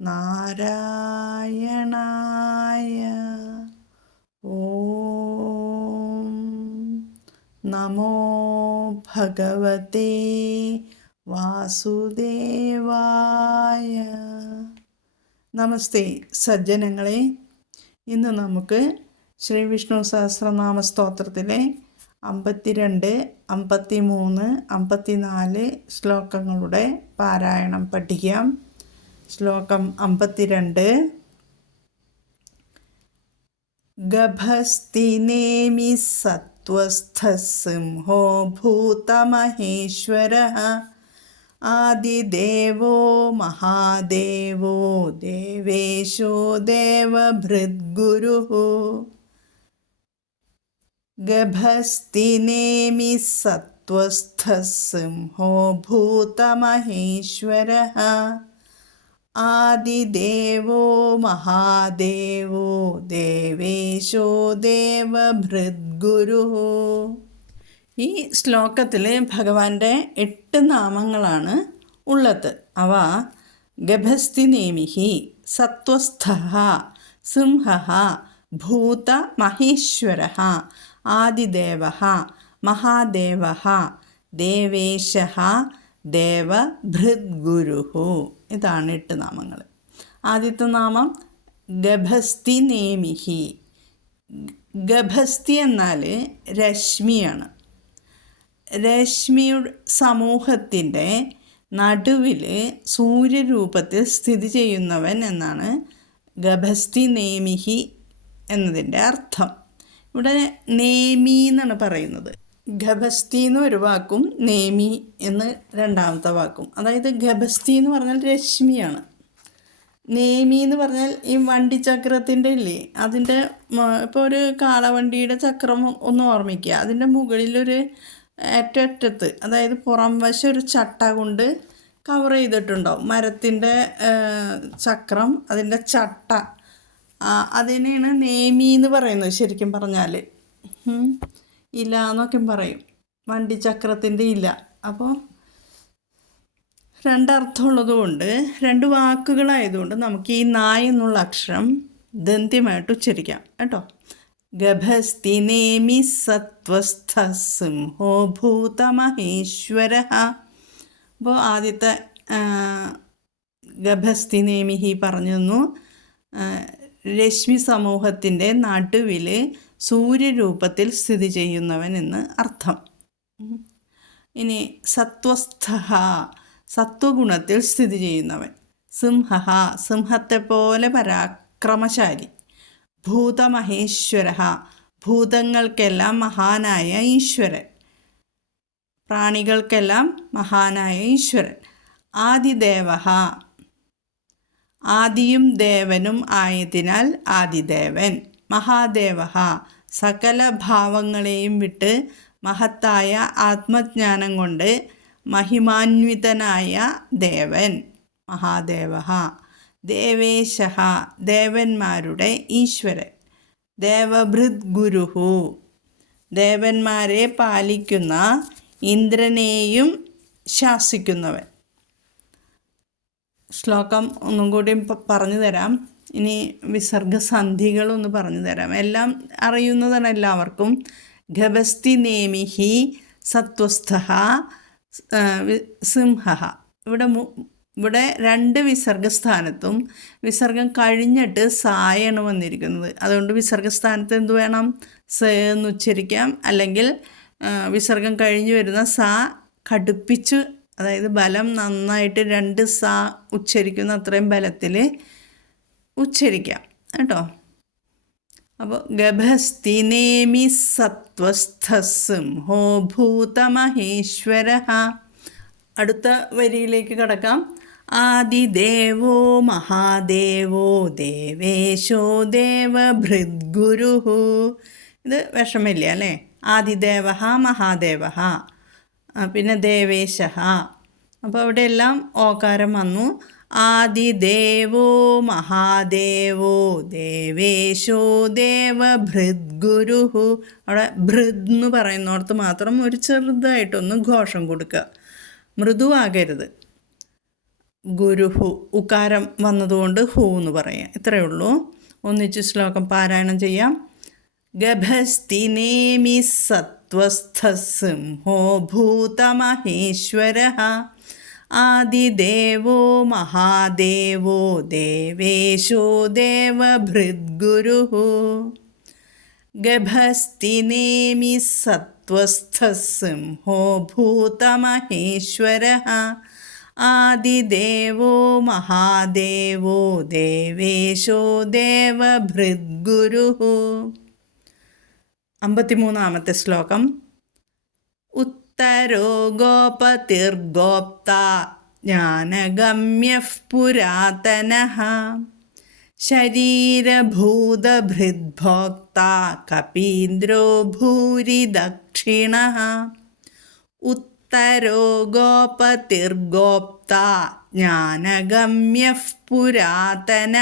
നാരായണായ. ഓം നമോ ഭഗവതേ വാസുദേവായ. നമസ്തേ സജ്ജനങ്ങളെ ഇന്ന് നമുക്ക് ശ്രീ വിഷ്ണു സഹസ്രനാമ സ്തോത്രത്തിലെ അമ്പത്തിരണ്ട് അമ്പത്തി മൂന്ന് അമ്പത്തിനാല് ശ്ലോകങ്ങളുടെ പാരായണം പഠിക്കാം. ശ്ലോകം അമ്പത്തിരണ്ട്. ഗഭസ്തിനേമി സത്വസ്ഥസിംഹോ ഭൂതമഹേശ്വര. ആദിദേവോ മഹാദേവോ ദേവേശോ ദേവഭൃദ്ഗുരു. ഗഭസ്തിനേമി സത്വസ്ഥസിംഹോ ഭൂതമഹേശ്വര. ആദിദേവോ മഹാദേവോ ദേവേശോ ദേവഭൃദ്ഗുരു. ഈ ശ്ലോകത്തിൽ ഭഗവാന്റെ എട്ട് നാമങ്ങളാണ് ഉള്ളത്. അവ ഗഭസ്തിനേമിഹി സത്വസ്ഥ സിംഹ ഭൂത മഹേശ്വര ആദിദേവ മഹാദേവ ദേവേശ ദേവഭൃദ്ഗുരു. ഇതാണ് എട്ട് നാമങ്ങൾ. ആദ്യത്തെ നാമം ഗഭസ്തി നേമിഹി ഗഭസ്തി എന്നാൽ രശ്മിയാണ്. രശ്മിയുടെ സമൂഹത്തിന്റെ നടുവിൽ സൂര്യരൂപത്തിൽ സ്ഥിതി ചെയ്യുന്നവൻ എന്നാണ് ഗഭസ്തി നേമിഹി എന്നതിന്റെ അർത്ഥം. ഇവിടെ നേമി എന്നാണ് പറയുന്നത്. ഗഭസ്തി എന്ന് ഒരു വാക്കും നേമി എന്ന് രണ്ടാമത്തെ വാക്കും. അതായത് ഗഭസ്തി എന്ന് പറഞ്ഞാൽ രശ്മിയാണ്. നേമി എന്ന് പറഞ്ഞാൽ ഈ വണ്ടി ചക്രത്തിന്റെ ഇല്ലേ അതിന്റെ ഇപ്പോൾ ഒരു കാളവണ്ടിയുടെ ചക്രം ഒന്ന് ഓർമ്മിക്കുക. അതിന്റെ മുകളിലൊരു ഏറ്ററ്റത്ത് അതായത് പുറം വശം ഒരു ചട്ട കൊണ്ട് കവർ ചെയ്തിട്ടുണ്ടാവും. മരത്തിന്റെ ചക്രം അതിന്റെ ചട്ട. അതിനെയാണ് നേമി എന്ന് പറയുന്നത് ശരിക്കും പറഞ്ഞാൽ ഇല എന്നൊക്കെ പറയും. വണ്ടി ചക്രത്തിന്റെ ഇല്ല. അപ്പോൾ രണ്ടർത്ഥമുള്ളതുകൊണ്ട് രണ്ട് വാക്കുകളായതുകൊണ്ട് നമുക്ക് ഈ നായ എന്നുള്ള അക്ഷരം ദന്ത്യമായിട്ട് ഉച്ചരിക്കാം. കേട്ടോ? ഗഭസ്തി നേമി സത്വസ്ഥ സിംഹോ ഭൂതമഹേശ്വര. അപ്പോൾ ആദ്യത്തെ ഗഭസ്തി നേമിഹി പറഞ്ഞു തന്നു. രശ്മി സമൂഹത്തിന്റെ നടുവിൽ സൂര്യരൂപത്തിൽ സ്ഥിതി ചെയ്യുന്നവൻ എന്ന് അർത്ഥം. ഇനി സത്വസ്ഥ സത്വഗുണത്തിൽ സ്ഥിതി ചെയ്യുന്നവൻ. സിംഹ സിംഹത്തെ പോലെ പരാക്രമശാലി. ഭൂതമഹേശ്വര ഭൂതങ്ങൾക്കെല്ലാം മഹാനായ ഈശ്വരൻ. പ്രാണികൾക്കെല്ലാം മഹാനായ ഈശ്വരൻ. ആദിദേവ ആദിയും ദേവനും ആയതിനാൽ ആദിദേവൻ. മഹാദേവ സകല ഭാവങ്ങളെയും വിട്ട് മഹത്തായ ആത്മജ്ഞാനം കൊണ്ട് മഹിമാന്വിതനായ ദേവൻ. മഹാദേവ. ദേവേശ. ദേവന്മാരുടെ ഈശ്വരൻ. ദേവഭൃത് ഗുരുഹു ദേവന്മാരെ പാലിക്കുന്ന ഇന്ദ്രനെയും ശാസിക്കുന്നവൻ. ശ്ലോകം ഒന്നും കൂടി പറഞ്ഞു തരാം ഇനി വിസർഗസന്ധികളൊന്ന് പറഞ്ഞു തരാം. എല്ലാം അറിയുന്നതാണ് എല്ലാവർക്കും. ഗഭസ്തി നേമിഹി സത്വസ്ഥ സിംഹ ഇവിടെ ഇവിടെ രണ്ട് വിസർഗസ്ഥാനത്തും വിസർഗം കഴിഞ്ഞിട്ട് സായാണ് വന്നിരിക്കുന്നത്. അതുകൊണ്ട് വിസർഗസ്ഥാനത്ത് എന്ത് വേണം? സ എന്ന് ഉച്ചരിക്കാം. അല്ലെങ്കിൽ വിസർഗം കഴിഞ്ഞ് വരുന്ന സ കടുപ്പിച്ച് അതായത് ബലം നന്നായിട്ട് രണ്ട് സ ഉച്ചരിക്കുന്ന അത്രയും ബലത്തിൽ ഉച്ചരിക്കാം. കേട്ടോ? അപ്പോൾ ഗഭസ്തി നേമി സത്വസ്ഥസിംഹോ ഭൂതമഹേശ്വര. അടുത്ത വരിയിലേക്ക് കടക്കാം. ആദിദേവോ മഹാദേവോ ദേവേശോ ദേവഭൃദ്ഗുരു ഇത് വിഷമില്ല അല്ലേ? ആദിദേവ മഹാദേവ പിന്നെ ദേവേശ. അപ്പോൾ അവിടെ എല്ലാം ഓകാരം വന്നു. ആദിദേവോ മഹാദേവോ ദേവേശോ ദേവഭൃദ്ഗുരു അവിടെ ഭൃദ് എന്ന് പറയുന്നോർത്ത് മാത്രം ഒരു ചെറുതായിട്ടൊന്ന് ഘോഷം കൊടുക്കുക. മൃദുവാകരുത്. ഗുരുഹു ഉക്കാരം വന്നതുകൊണ്ട് ഹു എന്ന് പറയാം. ഇത്രയേ ഉള്ളൂ. ഒന്നിച്ച് ശ്ലോകം പാരായണം ചെയ്യാം. ഗഭസ്തി നേമി സത്വസ്ഥ സിംഹോ ഭൂതമഹേശ്വര. ആദിദേവോ മഹാദേവോ ദേവേശോ ദേവഭൃദ്ഗുരു ഗഭസ്തി നേമി സത്വസ്ഥ സിംഹോ ഭൂതമഹേശ്വര. ആദിദേവോ മഹാദേവോ ദേവേശോ ദേവഭൃദ്ഗുരു അമ്പത്തിമൂന്നാമത്തെ ശ്ലോകം. ഉത്തരോ ഗോപതിർഗോപ്ത ജ്ഞാനഗമ്യ പുരാതന. ശരീരഭൂതഭൃദ്ഭോക്ത കപീന്ദ്രോ ഭൂരി ദക്ഷിണ ഉത്തരോ ഗോപതിർഗോപ്ത ജ്ഞാനഗമ്യ പുരാതന.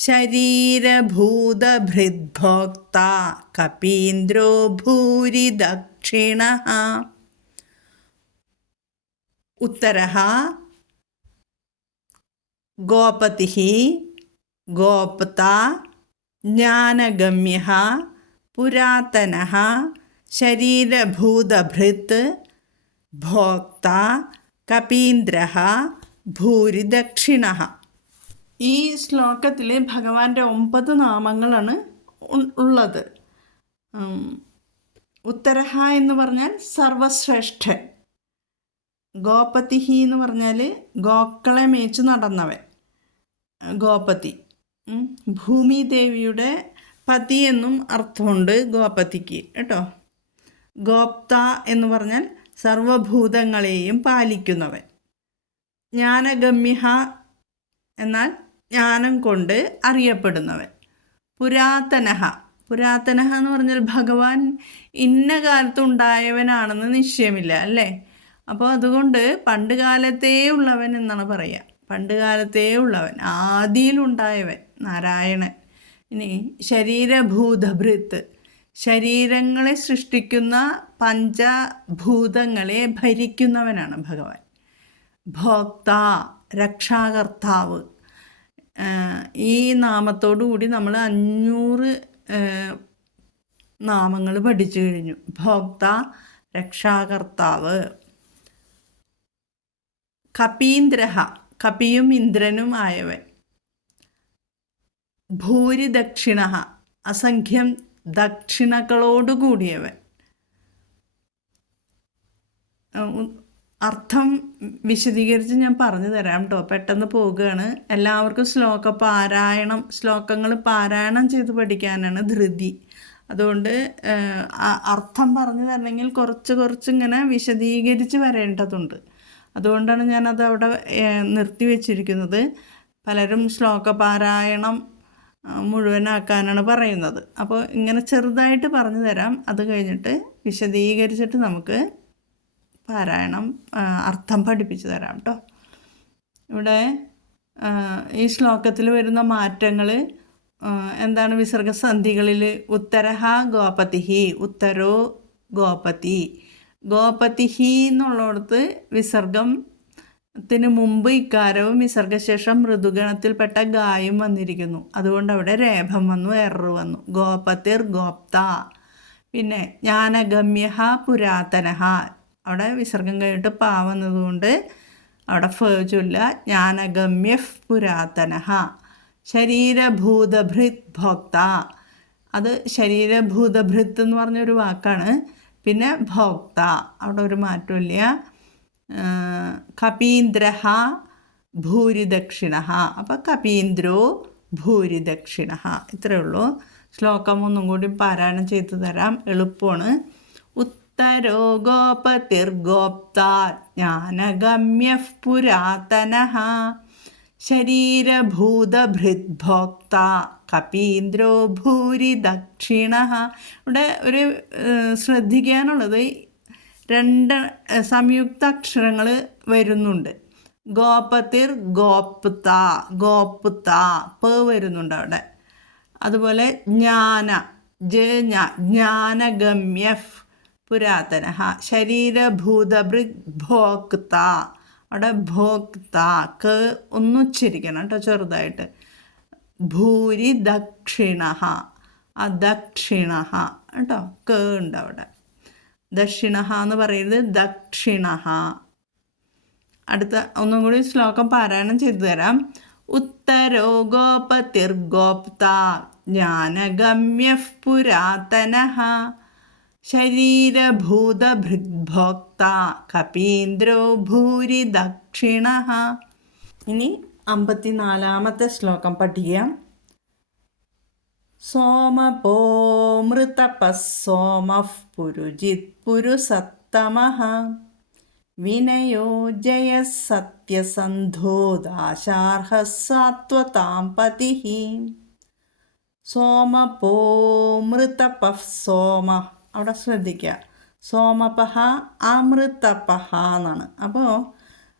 ശരീരഭൂതഭൃദ്ഭോക്ത കപീന്ദ്രോ ഭൂരി ദക്ഷിണ. ഉത്തര ഗോപതി ഗോപ്ത ജ്ഞാനഗമ്യ പുരാതന ശരീരഭൂതഭൃത് ഭോക്ത കപീന്ദ്ര ഭൂരിദക്ഷിണ ഈ ശ്ലോകത്തിലെ ഭഗവാന്റെ ഒമ്പത് നാമങ്ങളാണ് ഉള്ളത്. ഉത്തരഹ എന്ന് പറഞ്ഞാൽ സർവശ്രേഷ്ഠൻ. ഗോപതിഹി എന്ന് പറഞ്ഞാൽ ഗോക്കളെ മേച്ചു നടന്നവൻ. ഗോപതി. ഭൂമി ഭൂമിദേവിയുടെ പതി എന്നും അർത്ഥമുണ്ട് ഗോപതിക്ക് കേട്ടോ? ഗോപ്ത എന്ന് പറഞ്ഞാൽ സർവഭൂതങ്ങളെയും പാലിക്കുന്നവൻ. ജ്ഞാനഗമ്യഹ എന്നാൽ ജ്ഞാനം കൊണ്ട് അറിയപ്പെടുന്നവൻ. പുരാതനഹ. പുരാതനഹ എന്ന് പറഞ്ഞാൽ ഭഗവാൻ ഇന്ന കാലത്ത് ഉണ്ടായവനാണെന്ന് നിശ്ചയമില്ല അല്ലേ? അപ്പോൾ അതുകൊണ്ട് പണ്ട് കാലത്തേ ഉള്ളവൻ എന്നാണ് പറയുക പണ്ട് കാലത്തേ ഉള്ളവൻ ആദിയിലുണ്ടായവൻ നാരായണൻ. ഇനി ശരീരഭൂതഭൃത്ത്. ശരീരങ്ങളെ സൃഷ്ടിക്കുന്ന പഞ്ചഭൂതങ്ങളെ ഭരിക്കുന്നവനാണ് ഭഗവാൻ. ഭോക്ത രക്ഷാകർത്താവ്. ഈ നാമത്തോടു കൂടി നമ്മൾ അഞ്ഞൂറ് നാമങ്ങൾ പഠിച്ചു കഴിഞ്ഞു. ഭോക്ത രക്ഷാകർത്താവ്. കപീന്ദ്രഹ കപിയും ഇന്ദ്രനും ആയവൻ. ഭൂരിദക്ഷിണ അസംഖ്യം ദക്ഷിണകളോടുകൂടിയവൻ അർത്ഥം വിശദീകരിച്ച് ഞാൻ പറഞ്ഞു തരാം കേട്ടോ പെട്ടെന്ന് പോവുകയാണ് എല്ലാവർക്കും ശ്ലോക പാരായണം ശ്ലോകങ്ങൾ പാരായണം ചെയ്ത് പഠിക്കാനാണ് ധൃതി. അതുകൊണ്ട് അർത്ഥം പറഞ്ഞു തരണമെങ്കിൽ കുറച്ച് കുറച്ച് ഇങ്ങനെ വിശദീകരിച്ച് വരേണ്ടതുണ്ട്. അതുകൊണ്ടാണ് ഞാനത് അവിടെ നിർത്തി വച്ചിരിക്കുന്നത്. പലരും ശ്ലോക പാരായണം മുഴുവനാക്കാനാണ് പറയുന്നത്. അപ്പോൾ ഇങ്ങനെ ചെറുതായിട്ട് പറഞ്ഞു തരാം. അത് കഴിഞ്ഞിട്ട് വിശദീകരിച്ചിട്ട് നമുക്ക് പാരായണം അർത്ഥം പഠിപ്പിച്ചു തരാം കേട്ടോ ഇവിടെ ഈ ശ്ലോകത്തിൽ വരുന്ന മാറ്റങ്ങൾ എന്താണ് വിസർഗസന്ധികളിൽ ഉത്തരഹ ഗോപതിഹി ഉത്തരോ ഗോപതി. ഗോപതിഹി എന്നുള്ളടത്ത് എന്നുള്ളിടത്ത് വിസർഗത്തിന് മുമ്പ് ഇക്കാരവും വിസർഗശേഷം മൃദുഗണത്തിൽപ്പെട്ട ഗായും വന്നിരിക്കുന്നു. അതുകൊണ്ട് അവിടെ രേഭം വന്നു എറർ വന്നു. ഗോപതിർ ഗോപ്ത. പിന്നെ ജ്ഞാനഗമ്യ പുരാതനഹ. അവിടെ വിസർഗം കഴിഞ്ഞിട്ട് പാ വന്നതുകൊണ്ട് അവിടെ ഫ ജ്ഞാനഗമ്യ പുരാതനഹ ശരീരഭൂതഭൃത് ഭോക്ത. അത് ശരീരഭൂതഭൃത്ത് എന്ന് പറഞ്ഞൊരു വാക്കാണ്. പിന്നെ ഭോക്ത. അവിടെ ഒരു മാറ്റമില്ല. കപീന്ദ്ര ഭൂരിദക്ഷിണ. അപ്പോൾ കപീന്ദ്രോ ഭൂരിദക്ഷിണ. ഇത്രയേ ഉള്ളൂ. ശ്ലോകം ഒന്നും കൂടി പാരായണം ചെയ്തു തരാം. എളുപ്പമാണ്. ഉത്തരോ ഗോപതിർഗോപ്ത ജ്ഞാനഗമ്യഃ പുരാതനഃ ശരീരഭൂതഭൃദ്ഭോക്ത കപീന്ദ്രോ ഭൂരി ദക്ഷിണ. ഇവിടെ ഒരു ശ്രദ്ധിക്കാനുള്ളത് രണ്ട് സംയുക്ത അക്ഷരങ്ങൾ വരുന്നുണ്ട്. ഗോപത്തിർ ഗോപ്ത ഗോപ്ത പ വരുന്നുണ്ട് അവിടെ. അതുപോലെ ജ്ഞാന ജ ജ്ഞ- ജ്ഞാനഗമ്യഫ് പുരാതന. ശരീരഭൂതഭൃഗ് ഭോക്ത അവിടെ ഭോക്ത ക ഒന്ന് ഉച്ചരിക്കണം കേട്ടോ ചെറുതായിട്ട്. ഭൂരി ദക്ഷിണ ആ ദക്ഷിണ കേട്ടോ ക ഉണ്ട് അവിടെ. ദക്ഷിണ എന്ന് പറയുന്നത് ദക്ഷിണ അടുത്ത ഒന്നും കൂടി ശ്ലോകം പാരായണം ചെയ്തു തരാം. ഉത്തരോ ഗോപതിർഗോപ്ത ജ്ഞാനഗമ്യ പുരാതന. ശരീരഭൂതഭൃഗ്ഭോക്ത കപീന്ദ്രോ ഭൂരി ദക്ഷിണ. ഇനി അമ്പത്തിനാലാമത്തെ ശ്ലോകം പഠിക്കാം സോമപോമൃതപസ്സോമഃ പുരുജിത് പുരുസത്തമഃ. വിനയോ ജയ സത്യസന്ധോ ദാശാർഹ സാത്വതാം പതിഃ. സോമപോമൃതപഃ സോമ അവിടെ ശ്രദ്ധിക്കുക. സോമപഹ അമൃതപഹ എന്നാണ്. അപ്പോൾ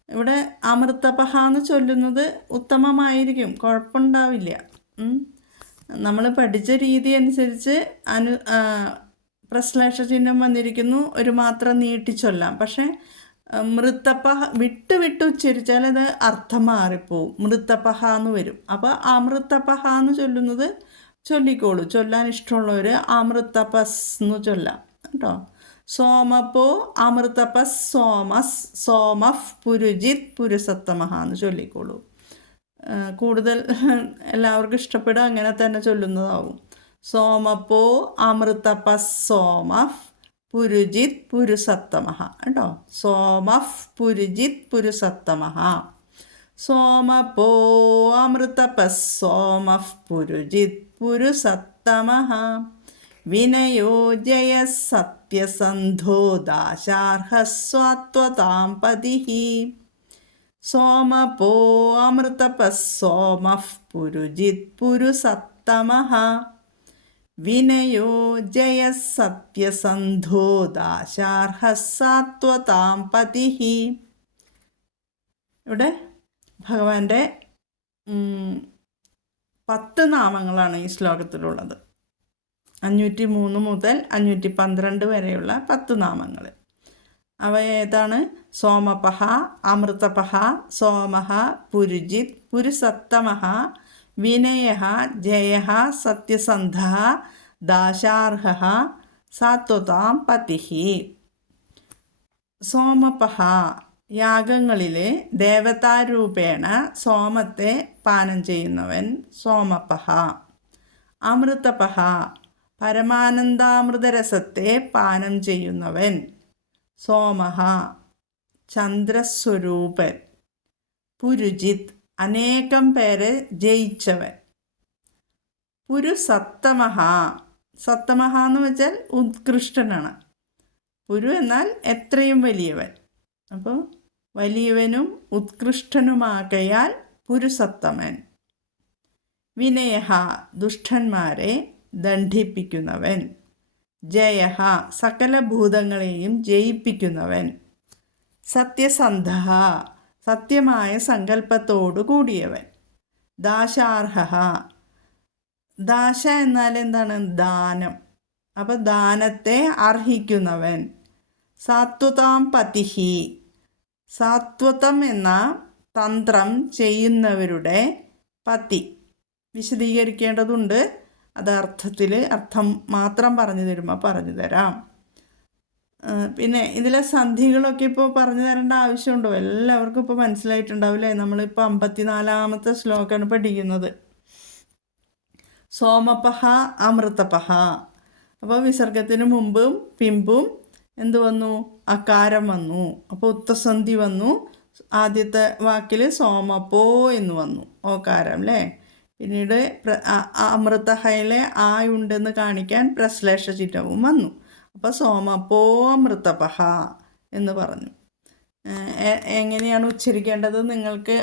ഇവിടെ അമൃതപഹ എന്ന് ചൊല്ലുന്നത് ഉത്തമമായിരിക്കും. കുഴപ്പമുണ്ടാവില്ല. നമ്മൾ പഠിച്ച രീതി അനുസരിച്ച് അനു പ്രശ്ലേഷ ചിഹ്നം വന്നിരിക്കുന്നു. ഒരു മാത്രം നീട്ടി ചൊല്ലാം. പക്ഷേ മൃത്തപ്പഹ വിട്ട് വിട്ട് ഉച്ചരിച്ചാൽ അത് അർത്ഥം മാറിപ്പോവും. മൃത്തപ്പഹ എന്ന് വരും. അപ്പോൾ അമൃതപഹ എന്ന് ചൊല്ലുന്നത് ചൊല്ലിക്കോളൂ. ചൊല്ലാൻ ഇഷ്ടമുള്ളവർ അമൃതപസ് എന്ന് ചൊല്ലാം. കേട്ടോ? സോമപ്പോ അമൃതപസ് സോമസ് സോമഫ് പുരുജിത് പുരുസത്തമഹ എന്ന് ചൊല്ലിക്കോളൂ. കൂടുതൽ എല്ലാവർക്കും ഇഷ്ടപ്പെടുക അങ്ങനെ തന്നെ ചൊല്ലുന്നതാവും. സോമപ്പോ അമൃതപസ് സോമഫ് പുരുജിത് പുരുസത്തമഹ. കേട്ടോ? സോമഫ് പുരുജിത് പുരുസത്തമഹ. സോമപോ അമൃതപസ് സോമഫ് പുരുജിത് പുരുസത്തമഹ വിനയോ ജയ സത്യസന്ധോ ദാശാർഹസ്വത്വതാം പതിഃ സോമപോ അമൃതപസ് സോമഃ പുരുജിത് പുരുസത്തമഃ വിനയോ ജയ സത്യസന്ധോ ദാശാർഹ സാത്വതാം പതിഃ ഇവിടെ ഭഗവാന്റെ പത്ത് നാമങ്ങളാണ് ഈ ശ്ലോകത്തിലുള്ളത്. അഞ്ഞൂറ്റി മൂന്ന് മുതൽ അഞ്ഞൂറ്റി പന്ത്രണ്ട് വരെയുള്ള പത്ത് നാമങ്ങൾ. അവ ഏതാണ്? സോമപഹ അമൃതപഹ സോമഹ പുരുജിത് പുരുസത്തമഹ വിനയ ജയ സത്യസന്ധ ദാശാർഹ സാത്വതാം പതിഹി. സോമപഹ യാഗങ്ങളിലെ ദേവതാരൂപേണ സോമത്തെ പാനം ചെയ്യുന്നവൻ സോമപഹ അമൃതപഹ പരമാനന്ദാമൃതരസത്തെ പാനം ചെയ്യുന്നവൻ സോമഹ. ചന്ദ്രസ്വരൂപൻ പുരുജിത് അനേകം പേരെ ജയിച്ചവൻ. പുരുസത്തമഹ സത്തമഹ എന്ന് വെച്ചാൽ ഉത്കൃഷ്ടനാണ്. പുരു എന്നാൽ എത്രയും വലിയവൻ. അപ്പോൾ വലിയവനും ഉത്കൃഷ്ടനുമാകയാൽ പുരുസത്തമൻ വിനയഹ ദുഷ്ടന്മാരെ ദണ്ഡിപ്പിക്കുന്നവൻ. ജയഹ സകല ഭൂതങ്ങളെയും ജയിപ്പിക്കുന്നവൻ. സത്യസന്ധ സത്യമായ സങ്കല്പത്തോടു കൂടിയവൻ. ദാശാർഹ ദാശ എന്നാൽ എന്താണ്? ദാനം. അപ്പോൾ ദാനത്തെ അർഹിക്കുന്നവൻ. സാത്വതാം പതിഹി സാത്വതം എന്ന തന്ത്രം ചെയ്യുന്നവരുടെ പതി. വിശദീകരിക്കേണ്ടതുണ്ട്. അത് അർത്ഥത്തിൽ അർത്ഥം മാത്രം പറഞ്ഞു തരുമ്പോൾ പറഞ്ഞു തരാം. പിന്നെ ഇതിലെ സന്ധികളൊക്കെ ഇപ്പോൾ പറഞ്ഞു തരേണ്ട ആവശ്യമുണ്ടോ? എല്ലാവർക്കും ഇപ്പോൾ മനസ്സിലായിട്ടുണ്ടാവില്ലേ? നമ്മളിപ്പോൾ അമ്പത്തിനാലാമത്തെ ശ്ലോകമാണ് പഠിക്കുന്നത്. സോമപഹ അമൃതപഹ. അപ്പോൾ വിസർഗത്തിന് മുമ്പും പിമ്പും എന്ത് വന്നു? അകാരം വന്നു. അപ്പോൾ ഉത്തസന്ധി വന്നു. ആദ്യത്തെ വാക്കിൽ സോമപ്പോ എന്ന് വന്നു. ഓകാരം അല്ലേ പിന്നീട് അമൃതഹയിലെ ആ ഉണ്ടെന്ന് കാണിക്കാൻ പ്രശ്ലേഷ ചിഹ്നവും വന്നു. അപ്പോൾ സോമപ്പോ അമൃതപഹ എന്ന് പറഞ്ഞു. എങ്ങനെയാണ് ഉച്ചരിക്കേണ്ടത്? നിങ്ങൾക്ക്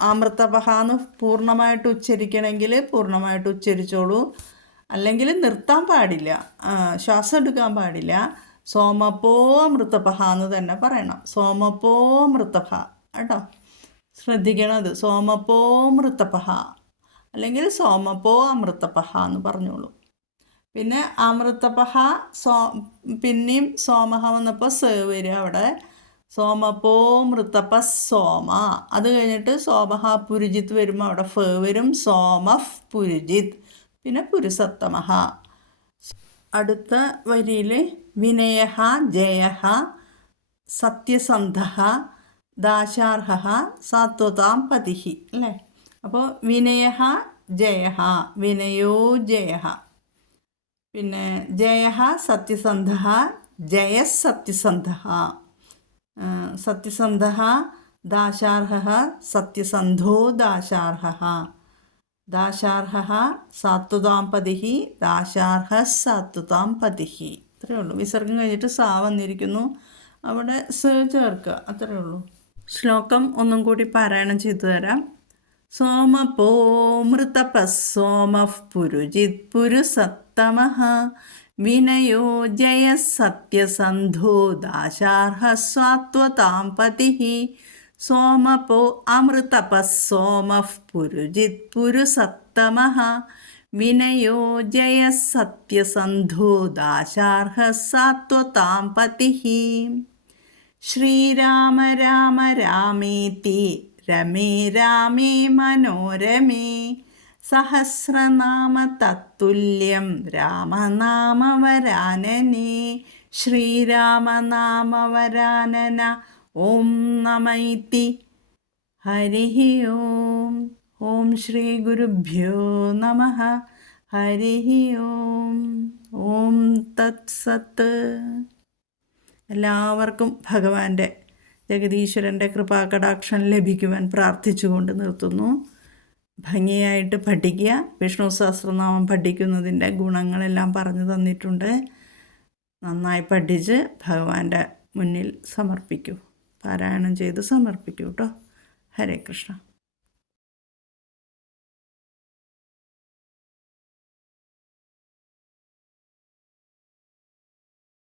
അമൃതപഹ എന്ന് പൂർണമായിട്ട് ഉച്ചരിക്കണമെങ്കിൽ പൂർണമായിട്ട് ഉച്ചരിച്ചോളൂ. അല്ലെങ്കിൽ നിർത്താൻ പാടില്ല. ശ്വാസം എടുക്കാൻ പാടില്ല. സോമപ്പോ മൃത്തപഹ എന്ന് തന്നെ പറയണം. സോമപ്പോ മൃത്തപഹ കേട്ടോ? ശ്രദ്ധിക്കണം അത് സോമപ്പോ അമൃതപഹ അല്ലെങ്കിൽ സോമപ്പോ അമൃതപഹ എന്ന് പറഞ്ഞോളൂ. പിന്നെ അമൃതപഹ സോ പിന്നെയും സോമഹ വന്നപ്പോൾ സ വരിക അവിടെ. സോമപ്പോ മൃതപ സോമ. അത് കഴിഞ്ഞിട്ട് സോമഹ പുരുജിത്ത് വരുമ്പോൾ അവിടെ. ഫ വരും സോമഫ് പുരുജിത്ത്. പിന്നെ പുരുസത്തമഹ. അടുത്ത വരിയിൽ വിനയ ജയ സത്യസന്ധ ദാശാർഹ സാത്വതാം പതിഹി അല്ലേ അപ്പോൾ വിനയ ജയ വിനയോ ജയ. പിന്നെ ജയ സത്യസന്ധ ജയ സത്യസന്ധ. സത്യസന്ധ ദാശാർഹ സത്യസന്ധോ ദാശാർഹ. ദാശാർഹ സാത്വതാം പതിഹി ദാശാർഹ സാത്വതാം പതിഹി. ഇത്രയേ ഉള്ളൂ. വിസർഗം കഴിഞ്ഞിട്ട് സാ വന്നിരിക്കുന്നു. അവിടെ സ ചേർക്കുക അത്രയേ ഉള്ളൂ. ശ്ലോകം ഒന്നും കൂടി പാരായണം ചെയ്തു തരാം. സോമപോ സോമ പുരുജിത് പുരുസത്തമഃ വിനയോ ജയ സത്യസന്ധോ ദാശാർഹ സ്വാത്വതാം പതി സോമപോ സോമ പുരുജിത് പുരുസത്തമഃ വിനയോ ജയ സത്യസന്ധോ ദാശാർഹ സാത്വതാം പതി ശ്രീരാമ രാമ രാമേതി രമേ രാമേ മനോരമേ. സഹസ്രനാമ തത്തുല്യം രാമനാമവരാനനെ. ശ്രീരാമനാമവരാനന. ഓം നമൈതി. ഹരി ഓം. ഓം ശ്രീ ഗുരുഭ്യോ നമ. ഹരി ഓം. ഓം തത്സത്ത് എല്ലാവർക്കും ഭഗവാന്റെ ജഗദീശ്വരന്റെ കൃപാകടാക്ഷം ലഭിക്കുവാൻ പ്രാർത്ഥിച്ചുകൊണ്ട് നിർത്തുന്നു. ഭംഗിയായിട്ട് പഠിക്കുക. വിഷ്ണു സഹസ്രനാമം പഠിക്കുന്നതിന്റെ ഗുണങ്ങളെല്ലാം പറഞ്ഞു തന്നിട്ടുണ്ട്. നന്നായി പഠിച്ച് ഭഗവാന്റെ മുന്നിൽ സമർപ്പിക്കൂ. പാരായണം ചെയ്ത് സമർപ്പിക്കൂ കേട്ടോ. ഹരേ കൃഷ്ണ.